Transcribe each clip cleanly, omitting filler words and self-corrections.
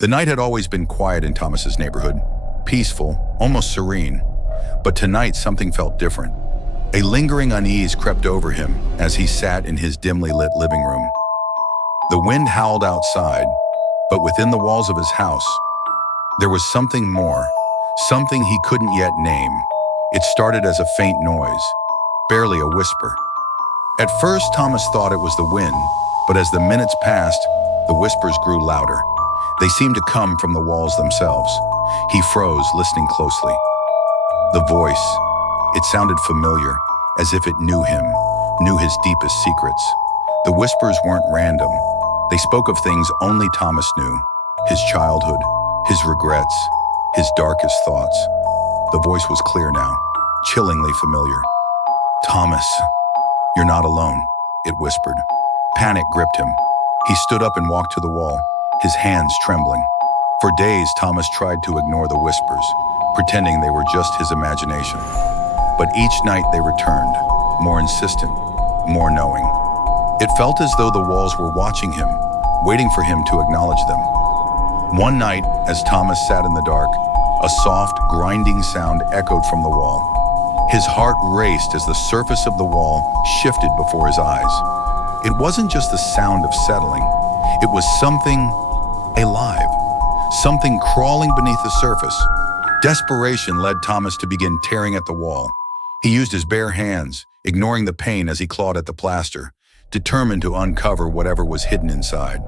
The night had always been quiet in Thomas's neighborhood, peaceful, almost serene. But tonight something felt different. A lingering unease crept over him as he sat in his dimly lit living room. The wind howled outside, but within the walls of his house, there was something more, something he couldn't yet name. It started as a faint noise, barely a whisper. At first, Thomas thought it was the wind, but as the minutes passed, the whispers grew louder. They seemed to come from the walls themselves. He froze, listening closely. The voice, it sounded familiar, as if it knew him, knew his deepest secrets. The whispers weren't random. They spoke of things only Thomas knew, his childhood, his regrets, his darkest thoughts. The voice was clear now, chillingly familiar. "Thomas, you're not alone," it whispered. Panic gripped him. He stood up and walked to the wall, his hands trembling. For days, Thomas tried to ignore the whispers, pretending they were just his imagination. But each night they returned, more insistent, more knowing. It felt as though the walls were watching him, waiting for him to acknowledge them. One night, as Thomas sat in the dark, a soft, grinding sound echoed from the wall. His heart raced as the surface of the wall shifted before his eyes. It wasn't just the sound of settling. It was something alive, something crawling beneath the surface. Desperation led Thomas to begin tearing at the wall. He used his bare hands, ignoring the pain as he clawed at the plaster, determined to uncover whatever was hidden inside.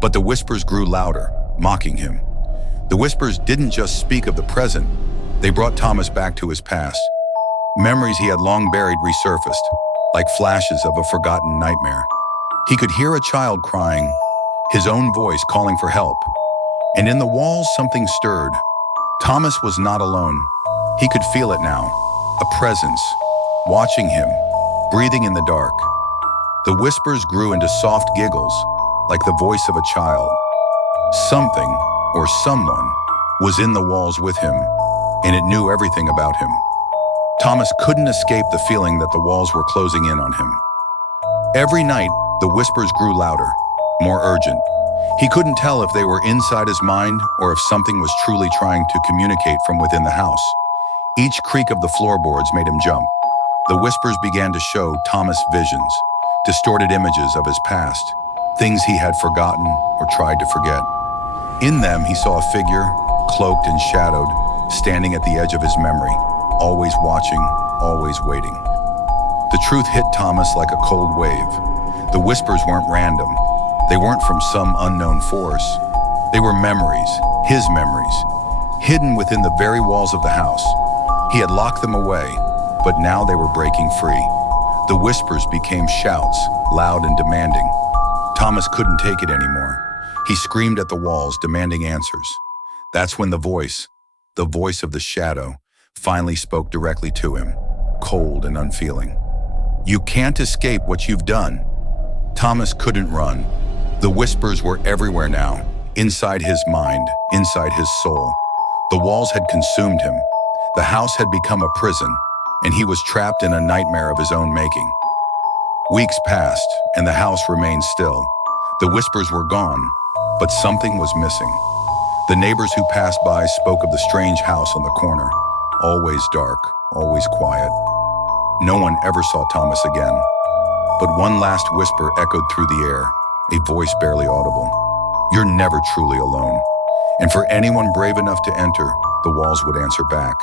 But the whispers grew louder, mocking him. The whispers didn't just speak of the present, they brought Thomas back to his past. Memories he had long buried resurfaced, like flashes of a forgotten nightmare. He could hear a child crying, his own voice calling for help. And in the walls something stirred. Thomas was not alone. He could feel it now, a presence, watching him, breathing in the dark. The whispers grew into soft giggles, like the voice of a child. Something, or someone, was in the walls with him, and it knew everything about him. Thomas couldn't escape the feeling that the walls were closing in on him. Every night, the whispers grew louder, more urgent. He couldn't tell if they were inside his mind or if something was truly trying to communicate from within the house. Each creak of the floorboards made him jump. The whispers began to show Thomas visions, distorted images of his past, things he had forgotten or tried to forget. In them, he saw a figure, cloaked and shadowed, standing at the edge of his memory, always watching, always waiting. The truth hit Thomas like a cold wave. The whispers weren't random. They weren't from some unknown force. They were memories, his memories, hidden within the very walls of the house. He had locked them away, but now they were breaking free. The whispers became shouts, loud and demanding. Thomas couldn't take it anymore. He screamed at the walls, demanding answers. That's when the voice of the shadow, finally spoke directly to him, cold and unfeeling. "You can't escape what you've done." Thomas couldn't run. The whispers were everywhere now, inside his mind, inside his soul. The walls had consumed him. The house had become a prison, and he was trapped in a nightmare of his own making. Weeks passed, and the house remained still. The whispers were gone, but something was missing. The neighbors who passed by spoke of the strange house on the corner, always dark, always quiet. No one ever saw Thomas again. But one last whisper echoed through the air, a voice barely audible. "You're never truly alone." And for anyone brave enough to enter, the walls would answer back.